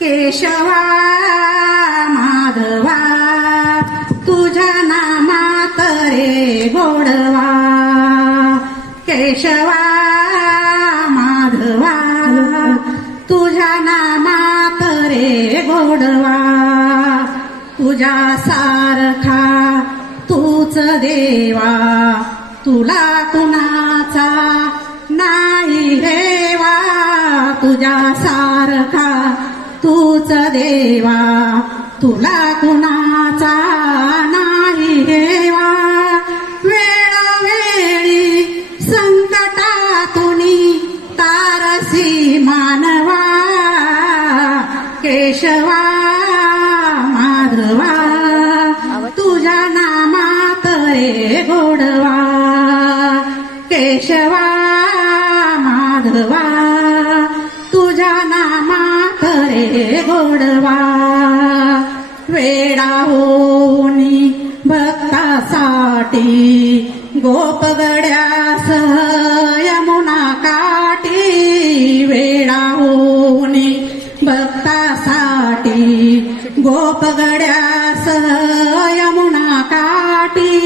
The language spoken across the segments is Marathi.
केशवा माधवा तुझ्या नामात रे गोडवा. केशवा माधवा तुझ्या नामात रे गोडवा. तुझ्या सारखा तूच देवा तुला कुणाचा नाही देवा तुझ्या सारखा देवा तुला कुणाचा नाही देवा. वेळोवेळी संकटातुनी तारसी मानवा. केशवा माधवा तुझ्या नामात रे गोडवा. केशवा गोडवा. वेडा होनी भक्तासाठी गोपगड्यासह यमुना काठी. वेडा होनी भक्तासाठी गोपगड्यासह यमुना काठी.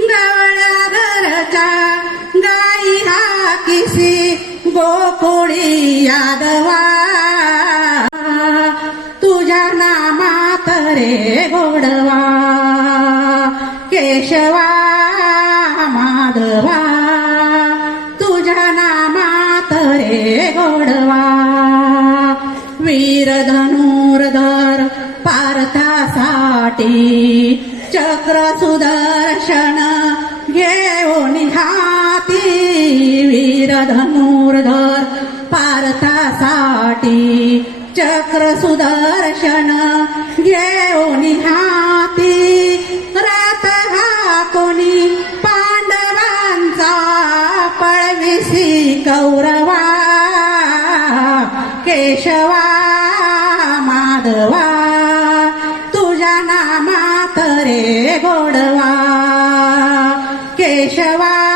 गवळ्या घरच्या गाई हा किसी गोकुळी यादवा. रे गोडवा केशवा माधवा तुझ्या नामात रे गोडवा. वीर धनुर्धर पार्थासाठी चक्र सुदर्शन घेऊन हाती वीर धनुर्धर पार्थासाठी चक्र सुदर्शन घेऊन हाती रात हा कोणी पांडवांचा पळविसी कौरवा केशवा माधवा तुझ्या नामात रे गोडवा केशवा